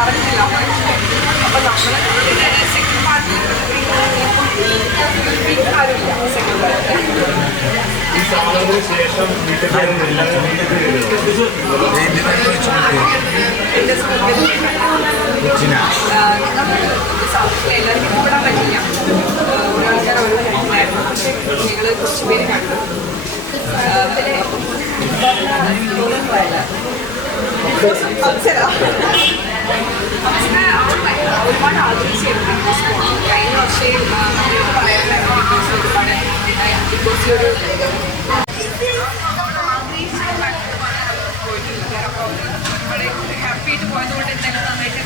അറിഞ്ഞില്ല. അപ്പൊ നമ്മള് സെക്കൻഡ് പാർട്ടി ആരുമില്ല. സെക്കൻഡ് പാർട്ടി എന്റെ സ്കൂളിൽ എല്ലാവർക്കും കൂടാൻ പറ്റില്ല. ഓരോ ആൾക്കാർ ഓരോ ഉണ്ടായിരുന്നു. ഞങ്ങൾ കുറച്ച് പേര് കണ്ടു. ഒരുപാട് ആഗ്രഹിച്ചായിരുന്നു കഴിഞ്ഞ വർഷം ഒരുപാട് ഒരു ഹാപ്പി ആയിട്ട് പോയതുകൊണ്ട് എന്തായാലും നന്നായിട്ട്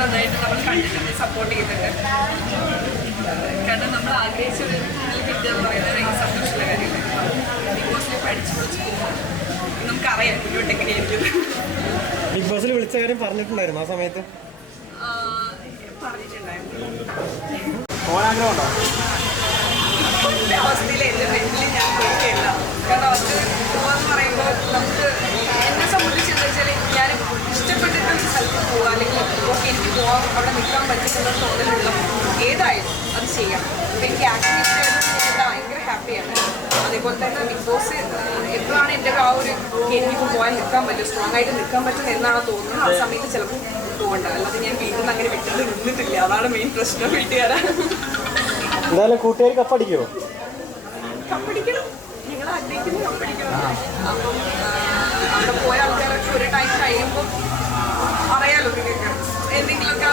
നന്നായിട്ട് നമ്മൾ കണ്ടിട്ടുണ്ട്, സപ്പോർട്ട് ചെയ്തിട്ടുണ്ട്. കാരണം നമ്മൾ ആഗ്രഹിച്ചൊരു കിട്ടുക എന്ന് പറയുന്നത് ഭയങ്കര സന്തോഷമുള്ള കാര്യമാണ്. ബിഗ് ബോസിൽ പഠിച്ചു പഠിച്ച് പോകുമ്പോൾ നമുക്കറിയാം മുന്നോട്ട് എങ്ങനെയായിരിക്കും. ബിഗ് ബോസിൽ വിളിച്ച കാര്യം പറഞ്ഞിട്ടുണ്ടായിരുന്നു ആ സമയത്ത്? പറഞ്ഞിട്ടുണ്ടായിരുന്നു. ഇപ്പോഴത്തെ അവസ്ഥയിൽ എൻ്റെ മെന്റലി ഞാൻ നോക്കിയില്ല. കാരണം അത് പോകാന്ന് പറയുമ്പോൾ നമുക്ക് എന്നെ സംബന്ധിച്ചെന്ന് വെച്ചാൽ ഞാൻ ഇഷ്ടപ്പെട്ടിട്ടൊരു സ്ഥലത്ത് പോവുക, അല്ലെങ്കിൽ ഓക്കെ എനിക്ക് പോകാൻ അവിടെ നിൽക്കാൻ പറ്റുന്ന തോന്നലുള്ള ഏതായാലും അത് ചെയ്യാം. അപ്പം എനിക്ക് ആക്ടിങ് ഇഷ്ടമായിട്ട് ഭയങ്കര ഹാപ്പിയാണ്. അതേപോലെ തന്നെ ബിഗ് ബോസ് എപ്പോഴാണ് എൻ്റെ ആ ഒരു എനിക്ക് പോകാൻ നിൽക്കാൻ പറ്റും, സ്ട്രോങ് ആയിട്ട് നിൽക്കാൻ പറ്റും എന്നാണോ തോന്നുന്നത്, ആ സമയത്ത് ചിലപ്പോൾ പോകണ്ട. അല്ലാതെ ഞാൻ വീട്ടിൽ നിന്ന് അങ്ങനെ വിട്ടിട്ട് നിന്നിട്ടില്ല. അതാണ് മെയിൻ പ്രശ്നം. വീട്ടുകാരാണ് എന്തായാലും കൂട്ടുകാർ കപ്പടിക്കുമോ? കപ്പടിക്കണം. നിങ്ങൾ ആഗ്രഹിക്കുന്നത് കപ്പടിക്കണം. അപ്പം അവിടെ പോയ ആൾക്കാരൊക്കെ ഒരു ടൈം കഴിയുമ്പോൾ അറിയാലോ നിങ്ങൾക്ക് എന്തെങ്കിലുമൊക്കെ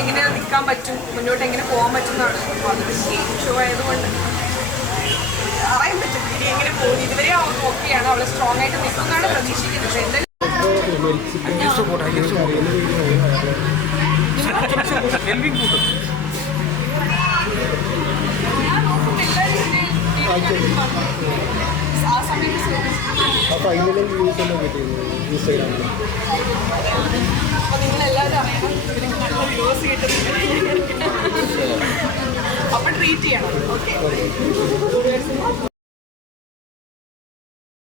എങ്ങനെ നിൽക്കാൻ പറ്റും, മുന്നോട്ട് എങ്ങനെ പോകാൻ പറ്റും എന്നാണ്. അപ്പോൾ അതൊരു സ്റ്റേജ് ഷോ ആയതുകൊണ്ട് അറിയാൻ പറ്റും ഇനി എങ്ങനെ പോകും. ഇതുവരെ ഓക്കെയാണ്, അവളെ സ്ട്രോങ് ആയിട്ട് നിൽക്കുന്നതാണ് പ്രതീക്ഷിക്കുന്നത്. എന്തായാലും ആ സമയത്ത് അപ്പോൾ നിങ്ങളെല്ലാവരും അറിയണം, ഇതിന് നല്ല വ്യൂസ് കിട്ടുന്നുണ്ട്. അപ്പം ട്രീറ്റ് ചെയ്യണം. ഓക്കെ.